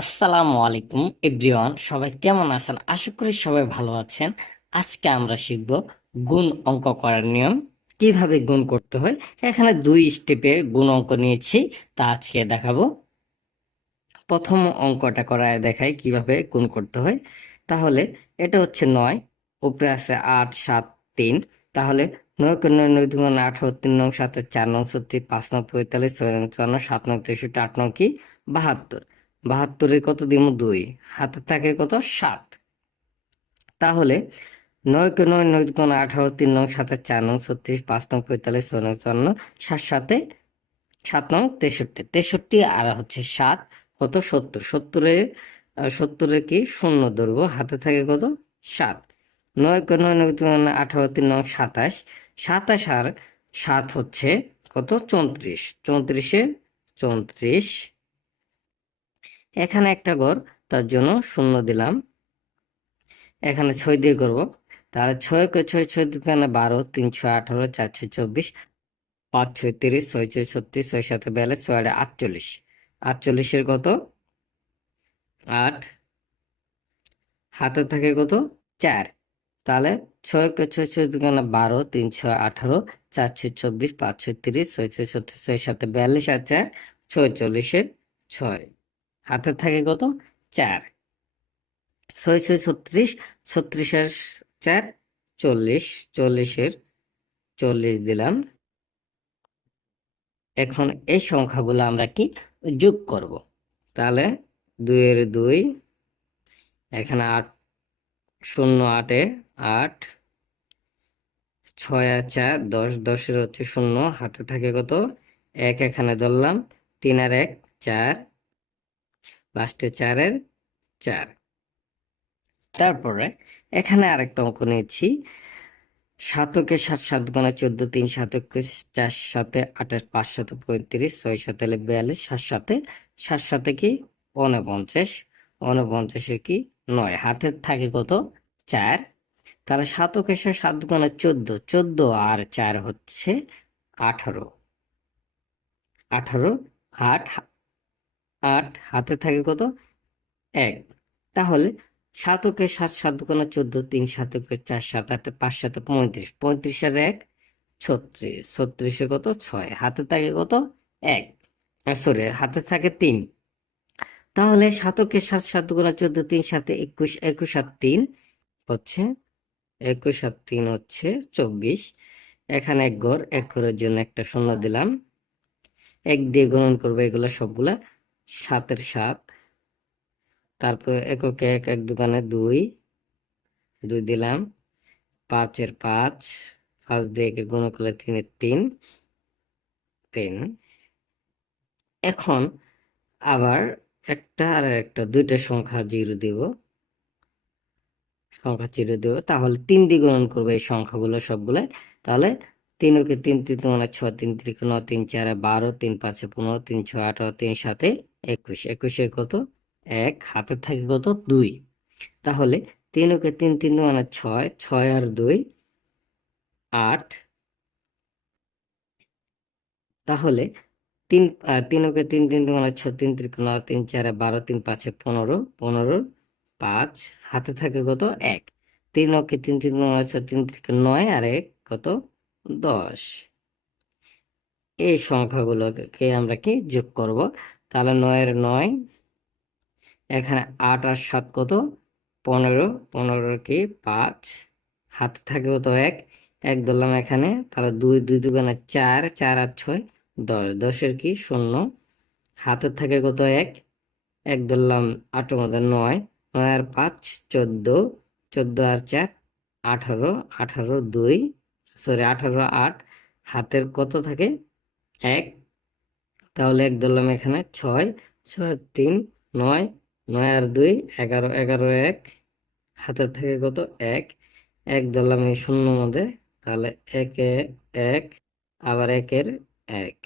আসসালামু আলাইকুম, এভরিওয়ান। সবাই কেমন আছেন? আশা করি সবাই ভালো আছেন। আজকে আমরা শিখব গুণ অঙ্ক করার নিয়ম। কীভাবে গুণ করতে হয়? এখানে দুই স্টেপের গুণ অঙ্ক নিয়েছি, তা আজকে দেখাবো। প্রথম অঙ্কটা করায় দেখাই কীভাবে গুণ করতে হয়। তাহলে এটা হচ্ছে নয়, উপরে আছে আট, সাত, তিন। তাহলে নয় কে নয় দুগুণ আঠারো তিন নং সাতের চার নং, ছত্রিশ, পাঁচ নং, পঁয়তাল্লিশ, ছয় নং, চুয়ান্ন, সাত নং, তেষট্টি, আট নং কি? বাহাত্তর। বাহাত্তরের কত দিব? দুই। হাতে থাকে কত? সাত। তাহলে নয় কে নয় নয় দুগুণ আঠারো, তিন নং সাতে চার নং ছত্রিশ, পাঁচ নং পঁয়তাল্লিশ, ছয় নং চুয়ান্ন, সাত সাতে, সাত নং তেষট্টি। তেষট্টি আর হচ্ছে সাত, কত? সত্তর। সত্তরে সত্তরে কি? শূন্য ধরবো। হাতে থাকে কত? সাত। নয় নয় নয় আঠারো, তিন নং সাতাশ। সাতাশ আর সাত হচ্ছে কত? চৌত্রিশ। চৌত্রিশে চৌত্রিশ। এখানে একটা ঘর তার জন্য শূন্য দিলাম। এখানে ছয় দিয়ে করব। তাহলে ছয় কে ছয় ছয় দুখানে বারো, তিন ছয় আঠারো, চার ছয় চব্বিশ, পাঁচ ছয় তিরিশ, ছয় ছয় ছত্রিশ, ছয় সাথে বিয়াল্লিশ, ছয় আটে আটচল্লিশ। আটচল্লিশের কত? আট। হাতে থাকে কত? চার। তাহলে ছয় ছয় ছয় দুখানে বারো, তিন ছয় আঠারো, চার ছয় চব্বিশ, পাঁচ ছয় তিরিশ, ছয় ছয় ছত্রিশ, ছয় সাথে বিয়াল্লিশ আর চার ছয়চল্লিশের ছয়। হাতে থাকে কত? চার। ছয় ছয় ছত্রিশ, ছত্রিশের চার, চল্লিশ, চল্লিশের চল্লিশ দিলাম। এখন এই সংখ্যাগুলো আমরা কি যোগ করব? তাহলে দুইয়ের দুই, এখানে আট, শূন্য আটে আট, ছয় আর চার, দশ, দশের হচ্ছে শূন্য, হাতে থাকে কত? এক এখানে ধরলাম, তিন আর এক, চার লাস্টে চারের চার। তারপরে এখানে আরেকটা অঙ্ক নিয়েছি। সাতকে সাত সাত গুণে চোদ্দ, তিন সাতকে চার সাথে আঠাশ পাঁচ সাথে পঁয়ত্রিশ, ছয় সাথে বিয়াল্লিশ, সাত সাথে সাত সাথে কি উনপঞ্চাশ উনপঞ্চাশের কি নয়। হাতের থাকে কত? চার। তাহলে সাতকে সাত গুণে চোদ্দ চোদ্দ আর চার হচ্ছে আঠারো। আঠারো, আট আট, হাতে থাকে কত? এক। তাহলে সাতকে সাত সাত দুগুণে চোদ্দ, তিন সাতকে চার, সাত আট, পাঁচ সাত, পঁয়ত্রিশ। পঁয়ত্রিশের এক, ছত্রিশ। ছত্রিশে কত? ছয়। হাতে থাকে কত? এক। সরি হাতে থাকে তিন। তাহলে সাতকে সাত সাত দুগুণে চোদ্দ, তিন সাথে একুশ একুশ আর তিন হচ্ছে, একুশ আর তিন হচ্ছে চব্বিশ। এখানে এক ঘর এক ঘরের জন্য একটা শূন্য দিলাম। এক দিয়ে গ্রহণ করব এগুলো সবগুলা। সাতের সাত। তারপর এককে এক এক দোকানে দুই। দুই দিলাম। পাঁচের পাঁচ। পাঁচ দিয়ে একে গুণ করলে তিনের তিন। তিন। এখন আবার একটা আর একটা, দুইটা সংখ্যা জিরো দিব। সংখ্যা জিরো দিব। তাহলে তিন দিয়ে গুণন করব এই সংখ্যাগুলো সবগুলো। তাহলে তিন ওকে তিন তিন মানে ছয়, তিন তিরিকে ন তিন চারে বারো, তিন পাঁচে পনেরো, তিন ছয় আঠারো, তিন সাথে একুশ, একুশের কত? এক হাতে থাকে কত? দুই। তাহলে তিন ওকে তিন তিন মানে ছয় ছয় আর দুই, আট। তাহলে তিন তিন ওকে তিন তিন মানে ছয়, তিন তিরিকে ন তিন চারে, বারো, তিন পাঁচে পনেরো পনেরো, পাঁচ। হাতে থাকে কত? এক। তিন ওকে তিন তিন মানে ছয়, তিন তিরিকে নয় আর এক কত? দশ। এই সংখ্যাগুলোকে আমরা কি যোগ করব? তাহলে নয়ের নয়। এখানে আট আর সাত কত? পনেরো। পনেরো কি? পাঁচ। হাতে থাকে কত? এক। এক ধরলাম এখানে। তাহলে দুই দুই দুগুণে চার চার আর ছয়, দশ। দশের কি? শূন্য। হাতের থাকে কত? এক। এক ধরলাম আটের মধ্যে নয়। নয় আর পাঁচ, চোদ্দ। চোদ্দ আর চার, আঠারো। আঠারো, দুই। সরি, আঠারো, আট। হাতের কত থাকে? এক। তাহলে এক ধরলাম এখানে ছয় ছয়, তিন, নয় নয় আর দুই, এগারো এগারো, এক। হাতের থেকে কত? এক। এক ধরলাম এই শূন্য মধ্যে, তাহলে একে এক, আবার একের এক।